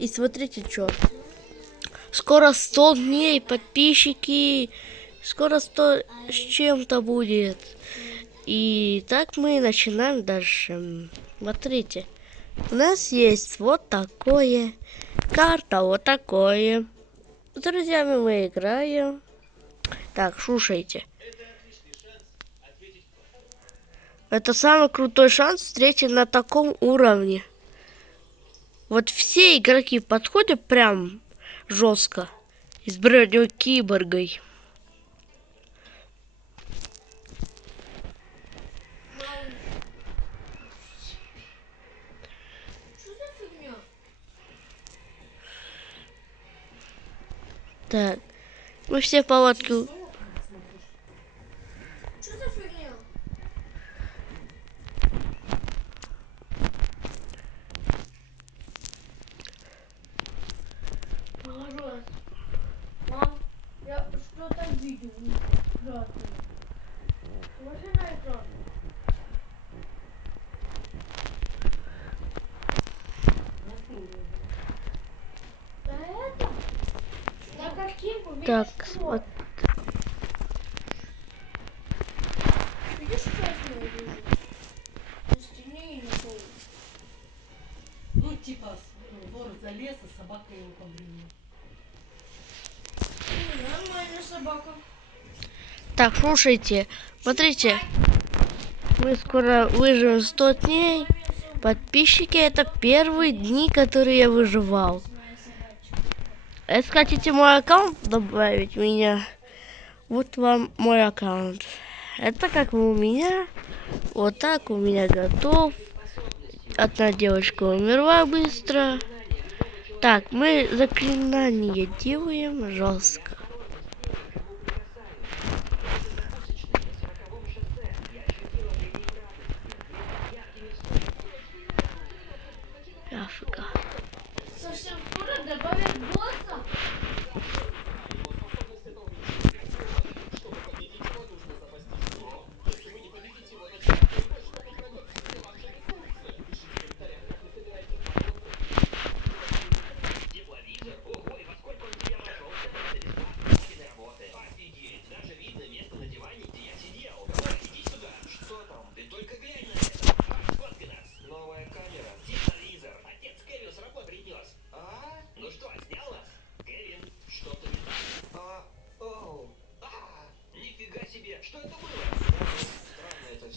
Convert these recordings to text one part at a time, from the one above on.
И смотрите, что. Скоро 100 дней, подписчики. Скоро 100 с чем-то будет. И так мы начинаем дальше. Смотрите. У нас есть вот такое. Карта вот такое. С друзьями мы играем. Так, слушайте. Это самый крутой шанс встретить на таком уровне. Вот все игроки подходят прям жестко. И с броней киборгой. Так, мы все палатки... Что за фигня? Мам, я что-то видел. Можно на экран? Да это? На картинку, видишь, Так, что? вот. Видишь, красную вижу? На стене и на полу. Ну, типа, вор залез, а собака его погрела. Нормальная собака. Так, слушайте. Смотрите. Мы скоро выживем 100 дней. Подписчики, это первые дни, которые я выживал. Если хотите мой аккаунт добавить меня, вот вам мой аккаунт. Это как у меня. Вот так у меня готов. Одна девочка умерла быстро. Так, мы заклинание делаем жестко. Африка. Совсем скоро добавят босса.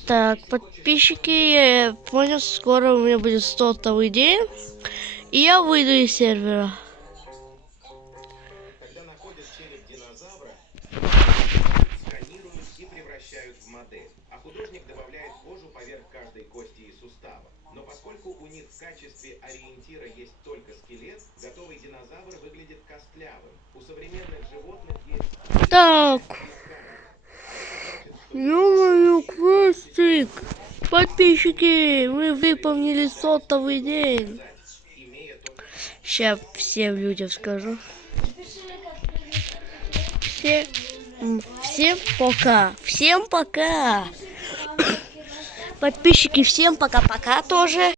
Так, подписчики, я понял, скоро у меня будет 100-й день, и я выйду из сервера. Когда находят череп динозавра, сканируют и превращают в модель, а художник добавляет кожу поверх каждой кости и сустава. Но поскольку у них в качестве ориентира есть только скелет, готовый динозавр выглядит костлявым. У современных животных есть... Так. Ё-моё, квестик! Подписчики, мы выполнили 100-й день. Сейчас всем людям скажу. Всем пока. Всем пока. Подписчики, всем пока-пока тоже.